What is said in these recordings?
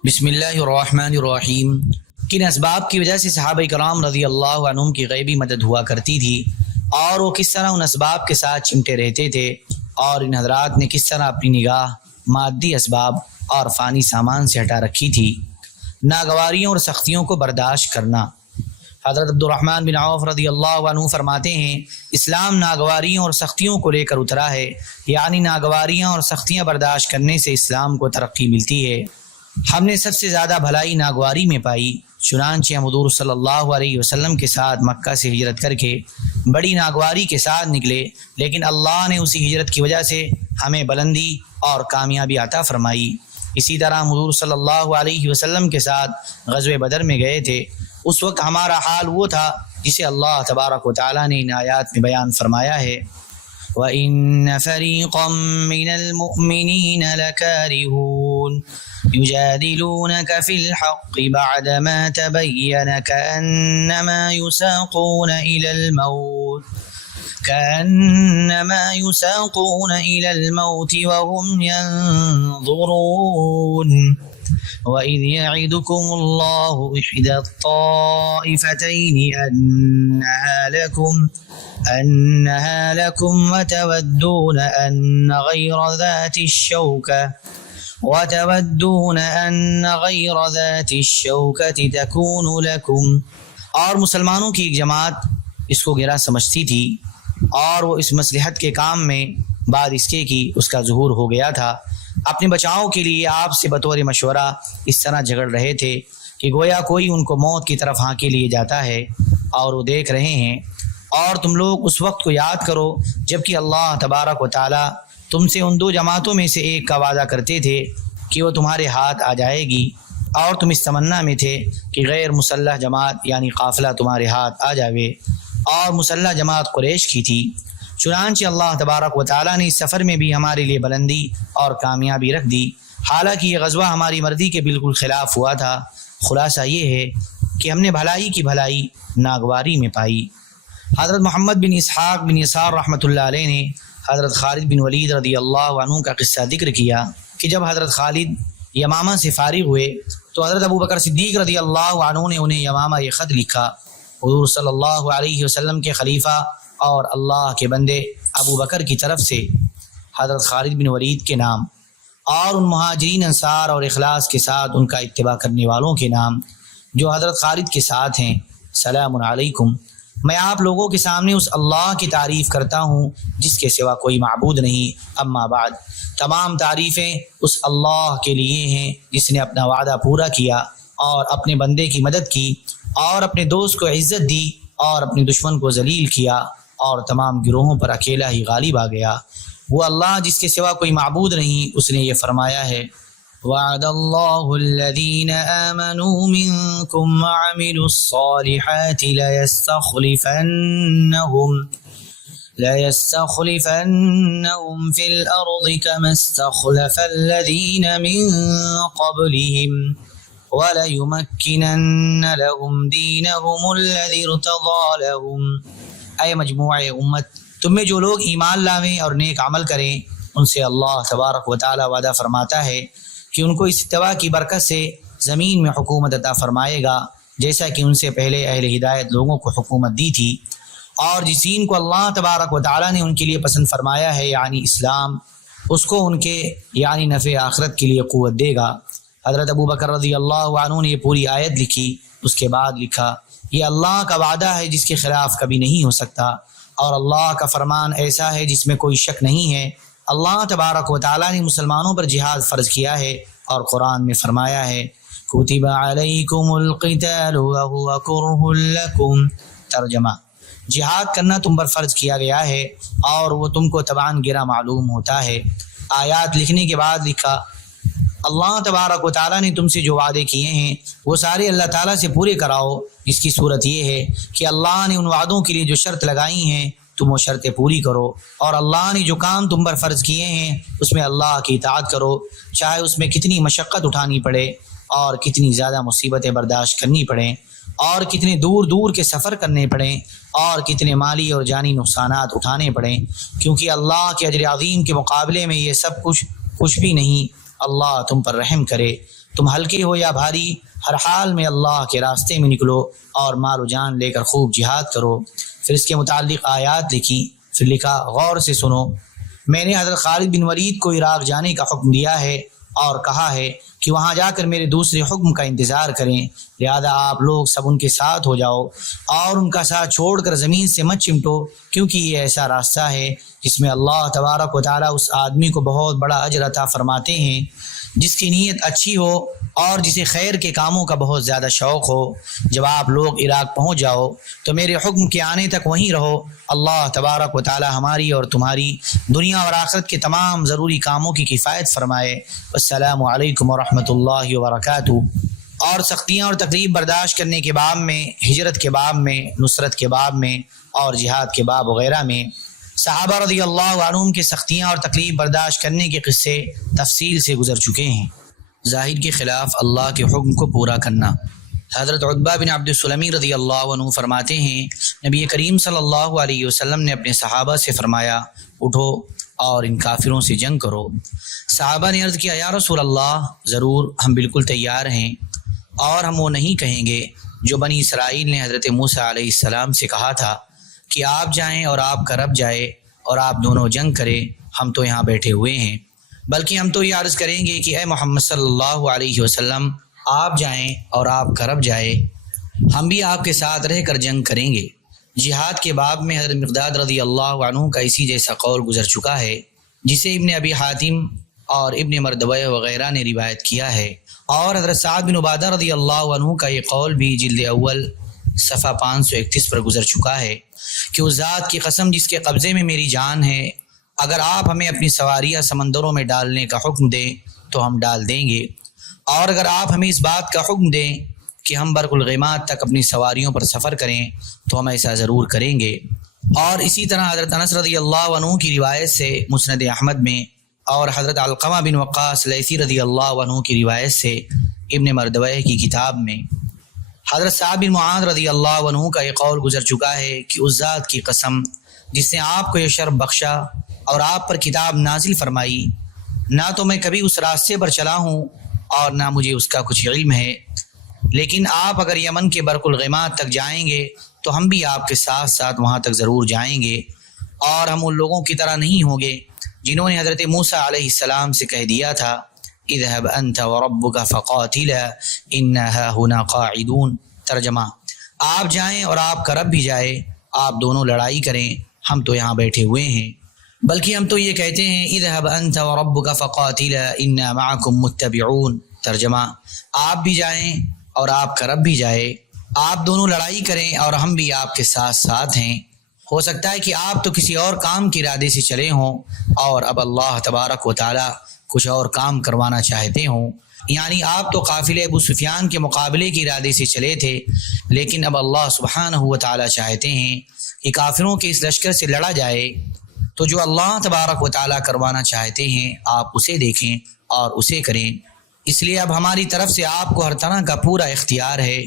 بسم اللہ الرحمن الرحیم۔ کن اسباب کی وجہ سے صحابہ کرام رضی اللہ عنہم کی غیبی مدد ہوا کرتی تھی اور وہ کس طرح ان اسباب کے ساتھ چمٹے رہتے تھے، اور ان حضرات نے کس طرح اپنی نگاہ مادی اسباب اور فانی سامان سے ہٹا رکھی تھی۔ ناگواریوں اور سختیوں کو برداشت کرنا۔ حضرت عبد الرحمن بن عوف رضی اللہ عنہ فرماتے ہیں، اسلام ناگواریوں اور سختیوں کو لے کر اترا ہے، یعنی ناگواریاں اور سختیاں برداشت کرنے سے اسلام کو ترقی ملتی ہے۔ ہم نے سب سے زیادہ بھلائی ناگواری میں پائی، چنانچہ ہم حضور صلی اللہ علیہ وسلم کے ساتھ مکہ سے ہجرت کر کے بڑی ناگواری کے ساتھ نکلے، لیکن اللہ نے اسی ہجرت کی وجہ سے ہمیں بلندی اور کامیابی عطا فرمائی۔ اسی طرح ہم حضور صلی اللہ علیہ وسلم کے ساتھ غزوہ بدر میں گئے تھے، اس وقت ہمارا حال وہ تھا جسے اللہ تبارک و تعالیٰ نے ان آیات میں بیان فرمایا ہے۔ وَإِنَّ فَرِيقًا مِّنَ الْمُؤْمِنِينَ لَكَارِهُونَ يُجَادِلُونَكَ فِي الْحَقِّ بَعْدَمَا تَبَيَّنَ كَأَنَّمَا يُسَاقُونَ إِلَى الْمَوْتِ وَهُمْ يَنظُرُونَ وَإِذْ يَعِدُكُمُ اللَّهُ إِحْدَى الطَّائِفَتَيْنِ أَنَّهَا لَكُمْ وَتَوَدُّونَ أَنَّ غَيْرَ ذَاتِ الشَّوْكَةِ تَكُونُ لَكُمْ۔ اور مسلمانوں کی ایک جماعت اس کو گرا سمجھتی تھی، اور وہ اس مصلحت کے کام میں بعد اس کے کہ اس کا ظہور ہو گیا تھا، اپنے بچاؤ کے لیے آپ سے بطور مشورہ اس طرح جھگڑ رہے تھے کہ گویا کوئی ان کو موت کی طرف ہانکے لیے جاتا ہے اور وہ دیکھ رہے ہیں۔ اور تم لوگ اس وقت کو یاد کرو جبکہ اللہ تبارک و تعالی تم سے ان دو جماعتوں میں سے ایک کا وعدہ کرتے تھے کہ وہ تمہارے ہاتھ آ جائے گی، اور تم اس تمنا میں تھے کہ غیر مسلح جماعت یعنی قافلہ تمہارے ہاتھ آ جاوے، اور مسلح جماعت قریش کی تھی۔ چنانچہ اللہ تبارک و تعالیٰ نے اس سفر میں بھی ہمارے لیے بلندی اور کامیابی رکھ دی، حالانکہ یہ غزوہ ہماری مرضی کے بالکل خلاف ہوا تھا۔ خلاصہ یہ ہے کہ ہم نے بھلائی کی بھلائی ناگواری میں پائی۔ حضرت محمد بن اسحاق بن یسار رحمۃ اللہ علیہ نے حضرت خالد بن ولید رضی اللہ عنہ کا قصہ ذکر کیا کہ جب حضرت خالد یمامہ سے فارغ ہوئے تو حضرت ابو بکر صدیق رضی اللہ عنہ نے انہیں یمامہ یہ خط لکھا۔ حضور صلی اللہ علیہ وسلم کے خلیفہ اور اللہ کے بندے ابو بکر کی طرف سے حضرت خالد بن ولید کے نام، اور ان مہاجرین انصار اور اخلاص کے ساتھ ان کا اتباع کرنے والوں کے نام جو حضرت خالد کے ساتھ ہیں، سلام علیکم۔ میں آپ لوگوں کے سامنے اس اللہ کی تعریف کرتا ہوں جس کے سوا کوئی معبود نہیں، اما بعد۔ تمام تعریفیں اس اللہ کے لیے ہیں جس نے اپنا وعدہ پورا کیا اور اپنے بندے کی مدد کی، اور اپنے دوست کو عزت دی اور اپنے دشمن کو ذلیل کیا، اور تمام گروہوں پر اکیلا ہی غالب آ گیا۔ وہ اللہ جس کے سوا کوئی معبود نہیں، اس نے یہ فرمایا ہے، وعد اللہ الذین آمنوا منکم وعملوا الصالحات لَيَسْتَخْلِفَنَّهُمْ فِي الْأَرْضِ كَمَا اسْتَخْلَفَ الَّذِينَ مِنْ قَبْلِهِمْ وَلَيُمَكِّنَنَّ لَهُمْ دِينَهُمُ الَّذِي ارْتَضَىٰ لَهُمْ۔ اے مجموعہ امت، تم میں جو لوگ ایمان لاویں اور نیک عمل کریں، ان سے اللہ تبارک و تعالی وعدہ فرماتا ہے کہ ان کو اس اتباع کی برکت سے زمین میں حکومت عطا فرمائے گا، جیسا کہ ان سے پہلے اہل ہدایت لوگوں کو حکومت دی تھی، اور جس دین کو اللہ تبارک و تعالی نے ان کے لیے پسند فرمایا ہے یعنی اسلام، اس کو ان کے یعنی نفع آخرت کے لیے قوت دے گا۔ حضرت ابو بکر رضی اللہ عنہ نے یہ پوری آیت لکھی، اس کے بعد لکھا، یہ اللہ کا وعدہ ہے جس کے خلاف کبھی نہیں ہو سکتا، اور اللہ کا فرمان ایسا ہے جس میں کوئی شک نہیں ہے۔ اللہ تبارک و تعالی نے مسلمانوں پر جہاد فرض کیا ہے، اور قرآن میں فرمایا ہے، کتب علیکم القتال وهو کرہ لکم۔ ترجمہ، جہاد کرنا تم پر فرض کیا گیا ہے اور وہ تم کو تبعاً گرا معلوم ہوتا ہے۔ آیات لکھنے کے بعد لکھا، اللہ تبارک و تعالیٰ نے تم سے جو وعدے کیے ہیں وہ سارے اللہ تعالیٰ سے پورے کراؤ۔ اس کی صورت یہ ہے کہ اللہ نے ان وعدوں کے لیے جو شرط لگائی ہیں تم وہ شرطیں پوری کرو، اور اللہ نے جو کام تم پر فرض کیے ہیں اس میں اللہ کی اطاعت کرو، چاہے اس میں کتنی مشقت اٹھانی پڑے اور کتنی زیادہ مصیبتیں برداشت کرنی پڑیں، اور کتنے دور دور کے سفر کرنے پڑیں، اور کتنے مالی اور جانی نقصانات اٹھانے پڑیں، کیونکہ اللہ کے اجر عظیم کے مقابلے میں یہ سب کچھ بھی نہیں۔ اللہ تم پر رحم کرے۔ تم ہلکے ہو یا بھاری، ہر حال میں اللہ کے راستے میں نکلو اور مال و جان لے کر خوب جہاد کرو۔ پھر اس کے متعلق آیات لکھی، پھر لکھا غور سے سنو، میں نے حضرت خالد بن ولید کو عراق جانے کا حکم دیا ہے اور کہا ہے کہ وہاں جا کر میرے دوسرے حکم کا انتظار کریں، لہذا آپ لوگ سب ان کے ساتھ ہو جاؤ اور ان کا ساتھ چھوڑ کر زمین سے مت چمٹو، کیونکہ یہ ایسا راستہ ہے جس میں اللہ تبارک و تعالیٰ اس آدمی کو بہت بڑا اجر عطا فرماتے ہیں جس کی نیت اچھی ہو اور جسے خیر کے کاموں کا بہت زیادہ شوق ہو۔ جب آپ لوگ عراق پہنچ جاؤ تو میرے حکم کے آنے تک وہیں رہو، اللہ تبارک و تعالی ہماری اور تمہاری دنیا اور آخرت کے تمام ضروری کاموں کی کفایت فرمائے۔ السلام علیکم ورحمۃ اللہ وبرکاتہ۔ اور سختیاں اور تکلیف برداشت کرنے کے باب میں، ہجرت کے باب میں، نصرت کے باب میں اور جہاد کے باب وغیرہ میں صحابہ رضی اللہ عنہم کے سختیاں اور تکلیف برداشت کرنے کے قصے تفصیل سے گزر چکے ہیں۔ ظاہر کے خلاف اللہ کے حکم کو پورا کرنا۔ حضرت عتبہ بن عبد السلمی رضی اللہ عنہ فرماتے ہیں، نبی کریم صلی اللہ علیہ وسلم نے اپنے صحابہ سے فرمایا، اٹھو اور ان کافروں سے جنگ کرو۔ صحابہ نے عرض کیا، یا رسول اللہ، ضرور، ہم بالکل تیار ہیں، اور ہم وہ نہیں کہیں گے جو بنی اسرائیل نے حضرت موسیٰ علیہ السلام سے کہا تھا کہ آپ جائیں اور آپ کا رب جائے اور آپ دونوں جنگ کریں، ہم تو یہاں بیٹھے ہوئے ہیں، بلکہ ہم تو یہ عرض کریں گے کہ اے محمد صلی اللہ علیہ وسلم، آپ جائیں اور آپ کا رب جائے، ہم بھی آپ کے ساتھ رہ کر جنگ کریں گے۔ جہاد کے باب میں حضرت مقداد رضی اللہ عنہ کا اسی جیسا قول گزر چکا ہے، جسے ابن ابی حاتم اور ابن مردویہ وغیرہ نے روایت کیا ہے، اور حضرت سعد بن عبادہ رضی اللہ عنہ کا یہ قول بھی جلد اول صفحہ 531 پر گزر چکا ہے کہ اس ذات کی قسم جس کے قبضے میں میری جان ہے، اگر آپ ہمیں اپنی سواریاں سمندروں میں ڈالنے کا حکم دیں تو ہم ڈال دیں گے، اور اگر آپ ہمیں اس بات کا حکم دیں کہ ہم برق الغیمات تک اپنی سواریوں پر سفر کریں تو ہم ایسا ضرور کریں گے۔ اور اسی طرح حضرت انس رضی اللہ عنہ کی روایت سے مسند احمد میں، اور حضرت علقمہ بن وقاص لیثی رضی اللہ عنہ کی روایت سے ابن مردویہ کی کتاب میں، حضرت سعد بن معاذ رضی اللہ عنہ کا یہ قول گزر چکا ہے کہ اس ذات کی قسم جس نے آپ کو یہ شرف بخشا اور آپ پر کتاب نازل فرمائی، نہ تو میں کبھی اس راستے پر چلا ہوں اور نہ مجھے اس کا کچھ علم ہے، لیکن آپ اگر یمن کے برق الغیمات تک جائیں گے تو ہم بھی آپ کے ساتھ ساتھ وہاں تک ضرور جائیں گے، اور ہم ان لوگوں کی طرح نہیں ہوں گے جنہوں نے حضرت موسیٰ علیہ السلام سے کہہ دیا تھا، اذهب انت وربك فقاتلا انا هاهنا قاعدون۔ ترجمہ، آپ جائیں اور آپ کا رب بھی جائے، آپ دونوں لڑائی کریں، ہم تو یہاں بیٹھے ہوئے ہیں۔ بلکہ ہم تو یہ کہتے ہیں، اذهب انت وربك فقاتلا انا معكم متبعون۔ ترجمہ، آپ بھی جائیں اور آپ کا رب بھی جائے، آپ دونوں لڑائی کریں اور ہم بھی آپ کے ساتھ ساتھ ہیں۔ ہو سکتا ہے کہ آپ تو کسی اور کام کے ارادے سے چلے ہوں اور اب اللہ تبارک و تعالی کچھ اور کام کروانا چاہتے ہوں، یعنی آپ تو قافلے ابو سفیان کے مقابلے کے ارادے سے چلے تھے، لیکن اب اللہ سبحانہ و تعالی چاہتے ہیں کہ کافروں کے اس لشکر سے لڑا جائے، تو جو اللہ تبارک و تعالی کروانا چاہتے ہیں آپ اسے دیکھیں اور اسے کریں۔ اس لیے اب ہماری طرف سے آپ کو ہر طرح کا پورا اختیار ہے،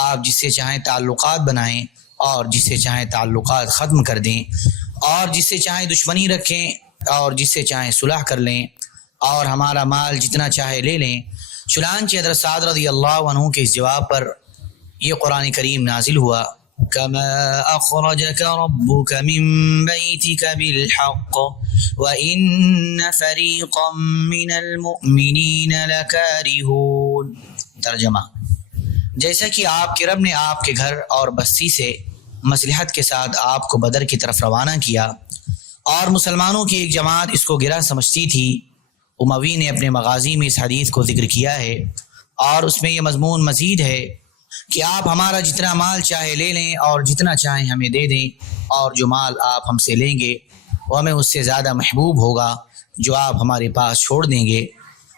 آپ جس سے چاہیں تعلقات بنائیں اور جس سے چاہیں تعلقات ختم کر دیں، اور جس سے چاہیں دشمنی رکھیں اور جس سے چاہیں صلح کر لیں، اور ہمارا مال جتنا چاہے لے لیں۔ چنانچہ حضرت سعد رضی اللہ عنہ کے اس جواب پر یہ قرآن کریم نازل ہوا، كما أخرجك ربك من بيتك بالحق وإن فريقا من المؤمنين لكارهون۔ ترجمہ، جیسا کہ آپ کے رب نے آپ کے گھر اور بستی سے مصلحت کے ساتھ آپ کو بدر کی طرف روانہ کیا، اور مسلمانوں کی ایک جماعت اس کو گرا سمجھتی تھی۔ اموی نے اپنے مغازی میں اس حدیث کو ذکر کیا ہے، اور اس میں یہ مضمون مزید ہے کہ آپ ہمارا جتنا مال چاہے لے لیں اور جتنا چاہیں ہمیں دے دیں، اور جو مال آپ ہم سے لیں گے وہ ہمیں اس سے زیادہ محبوب ہوگا جو آپ ہمارے پاس چھوڑ دیں گے،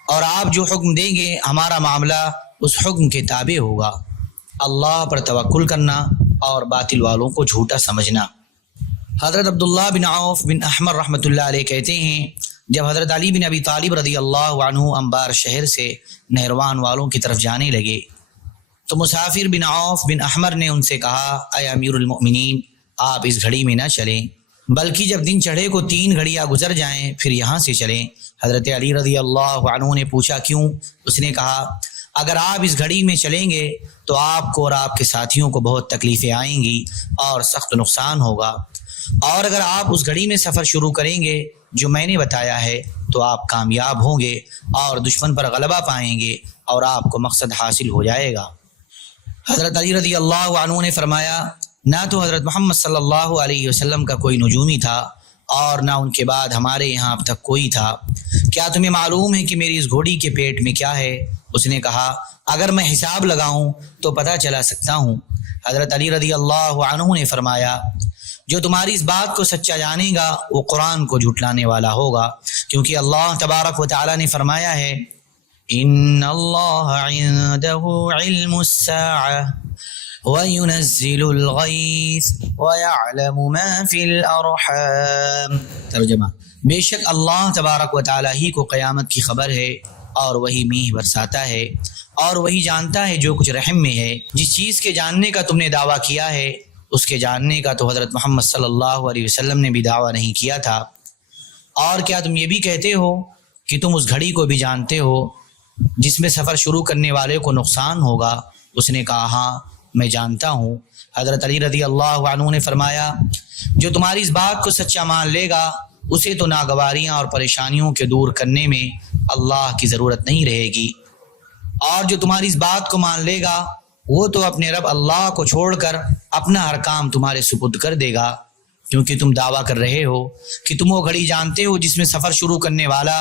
اور آپ جو حکم دیں گے ہمارا معاملہ اس حکم کے تابع ہوگا۔ اللہ پر توکل کرنا اور باطل والوں کو جھوٹا سمجھنا۔ حضرت عبداللہ بن عوف بن احمر رحمۃ اللہ علیہ کہتے ہیں، جب حضرت علی بن ابی طالب رضی اللہ عنہ انبار شہر سے نہروان والوں کی طرف جانے لگے تو مسافر بن عوف بن احمر نے ان سے کہا، اے امیر المؤمنین، آپ اس گھڑی میں نہ چلیں، بلکہ جب دن چڑھے کو 3 گھڑیاں گزر جائیں پھر یہاں سے چلیں۔ حضرت علی رضی اللہ عنہ نے پوچھا، کیوں؟ اس نے کہا، اگر آپ اس گھڑی میں چلیں گے تو آپ کو اور آپ کے ساتھیوں کو بہت تکلیفیں آئیں گی اور سخت نقصان ہوگا، اور اگر آپ اس گھڑی میں سفر شروع کریں گے جو میں نے بتایا ہے تو آپ کامیاب ہوں گے اور دشمن پر غلبہ پائیں گے اور آپ کو مقصد حاصل ہو جائے گا۔ حضرت علی رضی اللہ عنہ نے فرمایا، نہ تو حضرت محمد صلی اللہ علیہ وسلم کا کوئی نجومی تھا اور نہ ان کے بعد ہمارے یہاں اب تک کوئی تھا، کیا تمہیں معلوم ہے کہ میری اس گھوڑی کے پیٹ میں کیا ہے؟ اس نے کہا، اگر میں حساب لگاؤں تو پتہ چلا سکتا ہوں۔ حضرت علی رضی اللہ عنہ نے فرمایا، جو تمہاری اس بات کو سچا جانے گا وہ قرآن کو جھٹلانے والا ہوگا، کیونکہ اللہ تبارک و تعالی نے فرمایا ہے، ان اللہ عنده علم الساعة وَيُنَزِّلُ الْغَيْثَ وَيَعْلَمُ مَا فِي الْأَرْحَامِ۔ ترجمہ، بے شک اللہ تبارک و تعالی ہی کو قیامت کی خبر ہے اور وہی میہ برساتا ہے اور وہی جانتا ہے جو کچھ رحم میں ہے۔ جس چیز کے جاننے کا تم نے دعویٰ کیا ہے اس کے جاننے کا تو حضرت محمد صلی اللہ علیہ وسلم نے بھی دعویٰ نہیں کیا تھا، اور کیا تم یہ بھی کہتے ہو کہ تم اس گھڑی کو بھی جانتے ہو جس میں سفر شروع کرنے والے کو نقصان ہوگا؟ اس نے کہا، ہاں میں جانتا ہوں۔ حضرت علی رضی اللہ عنہ نے فرمایا، جو تمہاری اس بات کو سچا مان لے گا اسے تو ناگواریاں اور پریشانیوں کے دور کرنے میں اللہ کی ضرورت نہیں رہے گی، اور جو تمہاری اس بات کو مان لے گا وہ تو اپنے رب اللہ کو چھوڑ کر اپنا ہر کام تمہارے سپرد کر دے گا، کیونکہ تم دعویٰ کر رہے ہو کہ تم وہ گھڑی جانتے ہو جس میں سفر شروع کرنے والا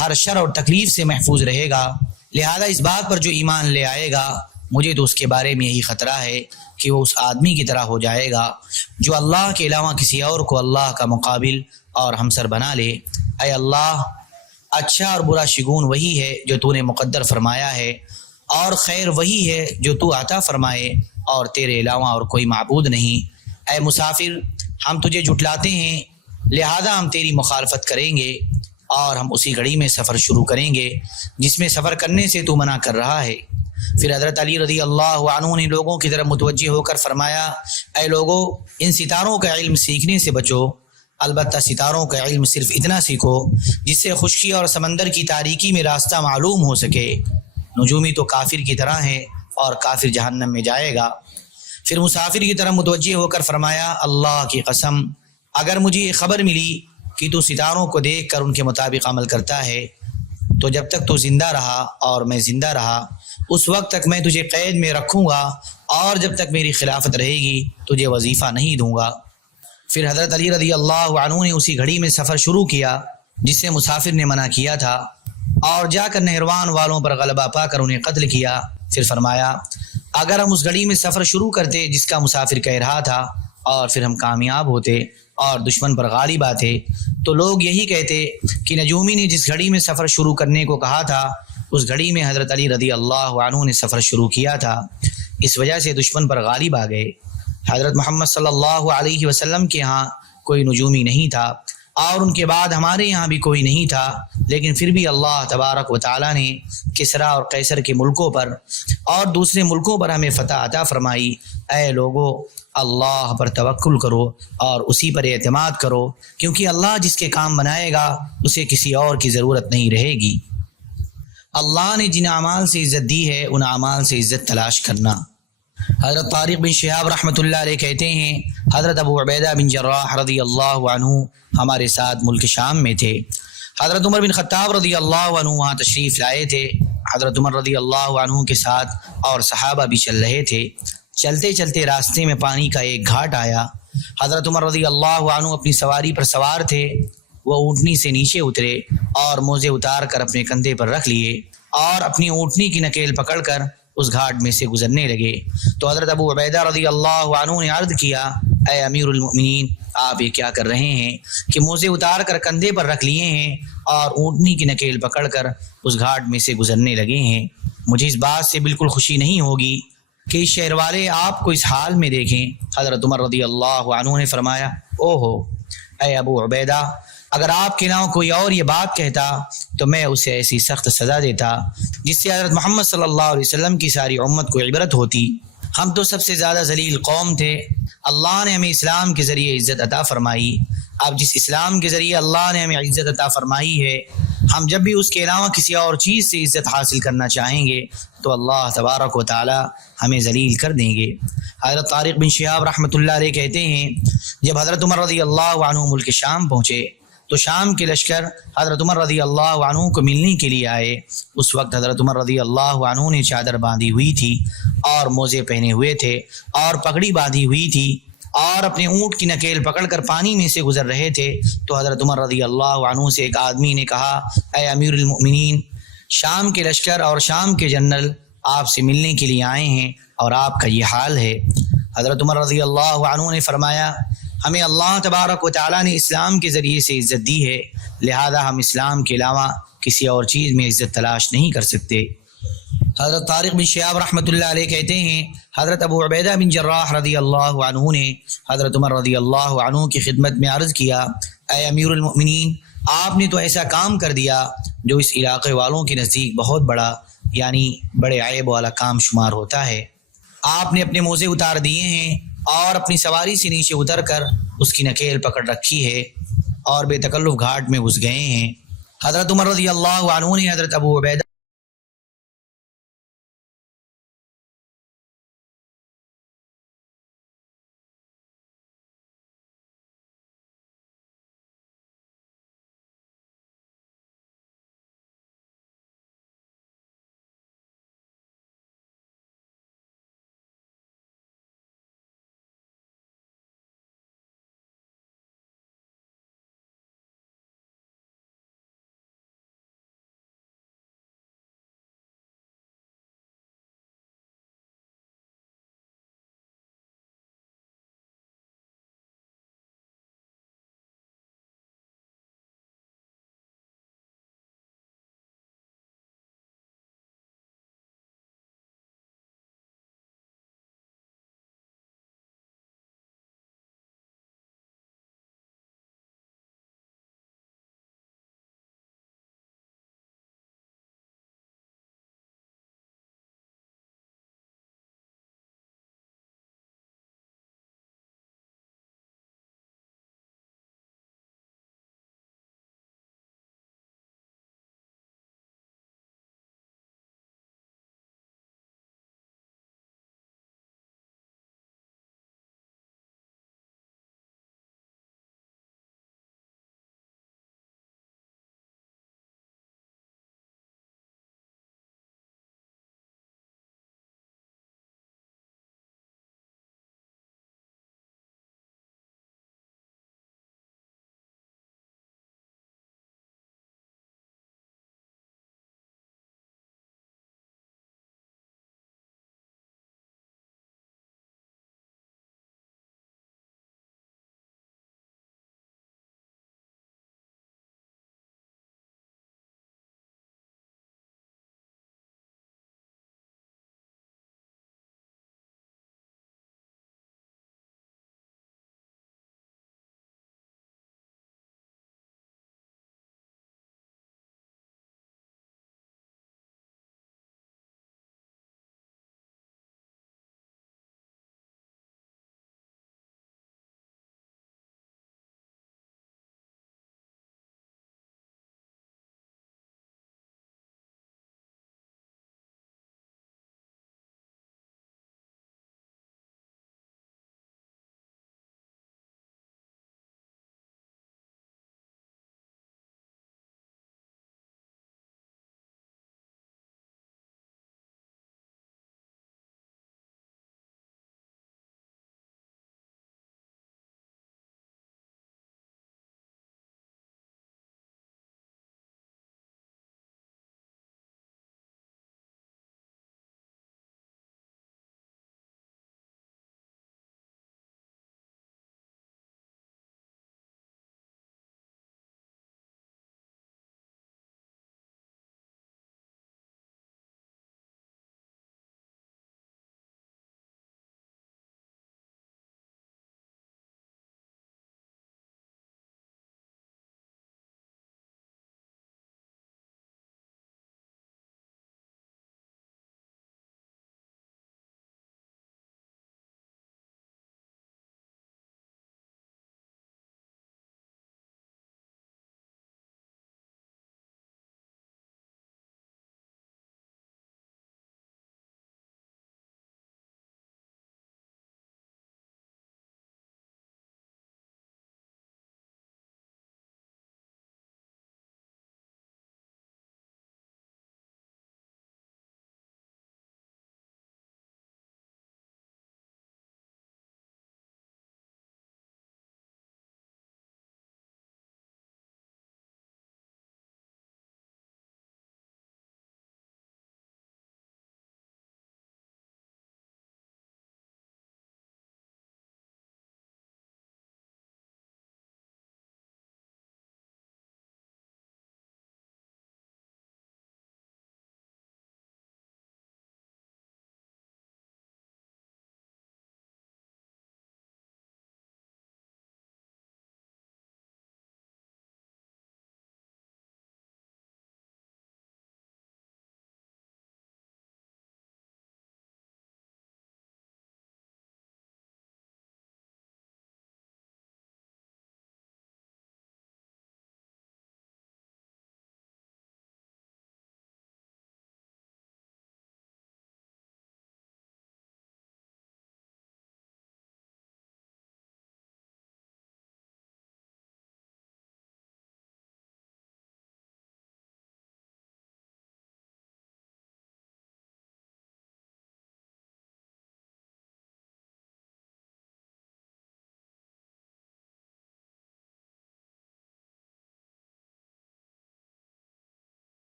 ہر شر اور تکلیف سے محفوظ رہے گا، لہذا اس بات پر جو ایمان لے آئے گا مجھے تو اس کے بارے میں یہی خطرہ ہے کہ وہ اس آدمی کی طرح ہو جائے گا جو اللہ کے علاوہ کسی اور کو اللہ کا مقابل اور ہمسر بنا لے۔ اے اللہ، اچھا اور برا شگون وہی ہے جو تو نے مقدر فرمایا ہے، اور خیر وہی ہے جو تو عطا فرمائے، اور تیرے علاوہ اور کوئی معبود نہیں۔ اے مسافر، ہم تجھے جھٹلاتے ہیں لہذا ہم تیری مخالفت کریں گے اور ہم اسی گھڑی میں سفر شروع کریں گے جس میں سفر کرنے سے تو منع کر رہا ہے۔ پھر حضرت علی رضی اللہ عنہ نے لوگوں کی طرف متوجہ ہو کر فرمایا، اے لوگو، ان ستاروں کا علم سیکھنے سے بچو، البتہ ستاروں کا علم صرف اتنا سیکھو جس سے خشکی اور سمندر کی تاریکی میں راستہ معلوم ہو سکے۔ نجومی تو کافر کی طرح ہے اور کافر جہنم میں جائے گا۔ پھر مسافر کی طرف متوجہ ہو کر فرمایا، اللہ کی قسم، اگر مجھے یہ خبر ملی کہ تو ستاروں کو دیکھ کر ان کے مطابق عمل کرتا ہے تو جب تک تو زندہ رہا اور میں زندہ رہا اس وقت تک میں تجھے قید میں رکھوں گا، اور جب تک میری خلافت رہے گی تجھے وظیفہ نہیں دوں گا۔ پھر حضرت علی رضی اللہ عنہ نے اسی گھڑی میں سفر شروع کیا جس سے مسافر نے منع کیا تھا، اور جا کر نہروان والوں پر غلبہ پا کر انہیں قتل کیا۔ پھر فرمایا، اگر ہم اس گھڑی میں سفر شروع کرتے جس کا مسافر کہہ رہا تھا اور پھر ہم کامیاب ہوتے اور دشمن پر غالب آتے تو لوگ یہی کہتے کہ نجومی نے جس گھڑی میں سفر شروع کرنے کو کہا تھا اس گھڑی میں حضرت علی رضی اللہ عنہ نے سفر شروع کیا تھا، اس وجہ سے دشمن پر غالب آ گئے۔ حضرت محمد صلی اللہ علیہ وسلم کے ہاں کوئی نجومی نہیں تھا اور ان کے بعد ہمارے یہاں بھی کوئی نہیں تھا، لیکن پھر بھی اللہ تبارک و تعالی نے کسریٰ اور قیصر کے ملکوں پر اور دوسرے ملکوں پر ہمیں فتح عطا فرمائی۔ اے لوگو، اللہ پر توکل کرو اور اسی پر اعتماد کرو، کیونکہ اللہ جس کے کام بنائے گا اسے کسی اور کی ضرورت نہیں رہے گی۔ اللہ نے جن اعمال سے عزت دی ہے ان اعمال سے عزت تلاش کرنا۔ حضرت طارق بن شہاب رحمۃ اللہ علیہ کہتے ہیں، حضرت ابو عبیدہ بن جراح رضی اللہ عنہ ہمارے ساتھ ملک شام میں تھے۔ حضرت عمر بن خطاب رضی اللہ عنہ وہاں تشریف لائے تھے۔ حضرت عمر رضی اللہ عنہ کے ساتھ اور صحابہ بھی چل رہے تھے۔ چلتے چلتے راستے میں پانی کا ایک گھاٹ آیا۔ حضرت عمر رضی اللہ عنہ اپنی سواری پر سوار تھے، وہ اونٹنی سے نیچے اترے اور موزے اتار کر اپنے کندھے پر رکھ لیے اور اپنی اونٹنی کی نکیل پکڑ کر اس گھاٹ میں سے گزرنے لگے تو حضرت ابو عبیدہ رضی اللہ عنہ نے عرض کیا، اے امیر المؤمنین، آپ یہ کیا کر رہے ہیں کہ موزے اتار کر کندھے پر رکھ لیے ہیں اور اونٹنی کی نکیل پکڑ کر اس گھاٹ میں سے گزرنے لگے ہیں؟ مجھے اس بات سے بالکل خوشی نہیں ہوگی کہ اس شہر والے آپ کو اس حال میں دیکھیں۔ حضرت عمر رضی اللہ عنہ نے فرمایا، اوہو، اے ابو عبیدہ، اگر آپ کے نام کوئی اور یہ بات کہتا تو میں اسے ایسی سخت سزا دیتا جس سے حضرت محمد صلی اللہ علیہ وسلم کی ساری امت کو عبرت ہوتی۔ ہم تو سب سے زیادہ ذلیل قوم تھے، اللہ نے ہمیں اسلام کے ذریعے عزت عطا فرمائی۔ اب جس اسلام کے ذریعے اللہ نے ہمیں عزت عطا فرمائی ہے ہم جب بھی اس کے علاوہ کسی اور چیز سے عزت حاصل کرنا چاہیں گے تو اللہ تبارک و تعالی ہمیں ذلیل کر دیں گے۔ حضرت طارق بن شہاب رحمۃ اللہ علیہ کہتے ہیں جب حضرت عمر رضی اللہ عنہ ملک شام پہنچے تو شام کے لشکر حضرت عمر رضی اللہ عنہ کو ملنے کے لیے آئے۔ اس وقت حضرت عمر رضی اللہ عنہ نے چادر باندھی ہوئی تھی اور موزے پہنے ہوئے تھے اور پگڑی باندھی ہوئی تھی اور اپنے اونٹ کی نکیل پکڑ کر پانی میں سے گزر رہے تھے۔ تو حضرت عمر رضی اللہ عنہ سے ایک آدمی نے کہا، اے امیر المؤمنین، شام کے لشکر اور شام کے جنرل آپ سے ملنے کے لیے آئے ہیں اور آپ کا یہ حال ہے۔ حضرت عمر رضی اللہ عنہ نے فرمایا، ہمیں اللہ تبارک و تعالیٰ نے اسلام کے ذریعے سے عزت دی ہے، لہذا ہم اسلام کے علاوہ کسی اور چیز میں عزت تلاش نہیں کر سکتے۔ حضرت طارق بن شہاب رحمۃ اللہ علیہ کہتے ہیں حضرت ابو عبیدہ بن جراح رضی اللہ عنہ نے حضرت عمر رضی اللہ عنہ کی خدمت میں عرض کیا، اے امیر المؤمنین، آپ نے تو ایسا کام کر دیا جو اس علاقے والوں کے نزدیک بہت بڑا یعنی بڑے عیب والا کام شمار ہوتا ہے۔ آپ نے اپنے موزے اتار دیے ہیں اور اپنی سواری سے نیچے اتر کر اس کی نکیل پکڑ رکھی ہے اور بے تکلف گھاٹ میں گھس گئے ہیں۔ حضرت عمر رضی اللہ عنہ نے حضرت ابو عبیدہ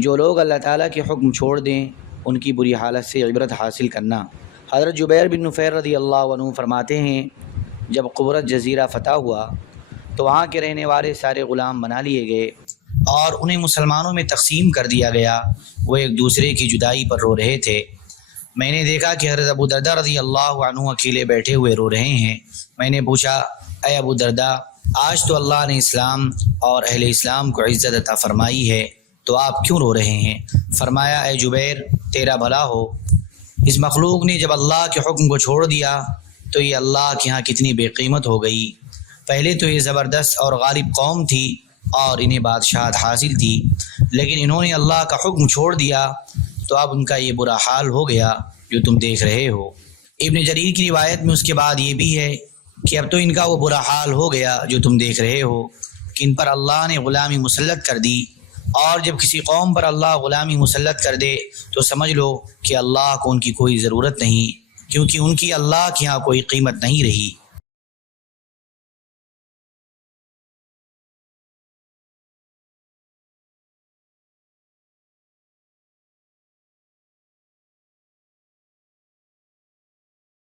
جو لوگ اللہ تعالیٰ کے حکم چھوڑ دیں ان کی بری حالت سے عبرت حاصل کرنا۔ حضرت جبیر بن نفیر رضی اللہ عنہ فرماتے ہیں جب قبرص جزیرہ فتح ہوا تو وہاں کے رہنے والے سارے غلام بنا لیے گئے اور انہیں مسلمانوں میں تقسیم کر دیا گیا۔ وہ ایک دوسرے کی جدائی پر رو رہے تھے۔ میں نے دیکھا کہ حضرت ابو درداء رضی اللہ عنہ اکیلے بیٹھے ہوئے رو رہے ہیں۔ میں نے پوچھا اے ابو درداء، آج تو اللہ نے اسلام اور اہل اسلام کو عزت عطا فرمائی ہے تو آپ کیوں رو رہے ہیں؟ فرمایا اے جبیر تیرا بھلا ہو، اس مخلوق نے جب اللہ کے حکم کو چھوڑ دیا تو یہ اللہ کے ہاں کتنی بے قیمت ہو گئی۔ پہلے تو یہ زبردست اور غالب قوم تھی اور انہیں بادشاہت حاصل تھی، لیکن انہوں نے اللہ کا حکم چھوڑ دیا تو اب ان کا یہ برا حال ہو گیا جو تم دیکھ رہے ہو۔ ابن جریر کی روایت میں اس کے بعد یہ بھی ہے کہ اب تو ان کا وہ برا حال ہو گیا جو تم دیکھ رہے ہو کہ ان پر اللہ نے غلامی مسلط کر دی، اور جب کسی قوم پر اللہ غلامی مسلط کر دے تو سمجھ لو کہ اللہ کو ان کی کوئی ضرورت نہیں، کیونکہ ان کی اللہ کے ہاں کوئی قیمت نہیں رہی۔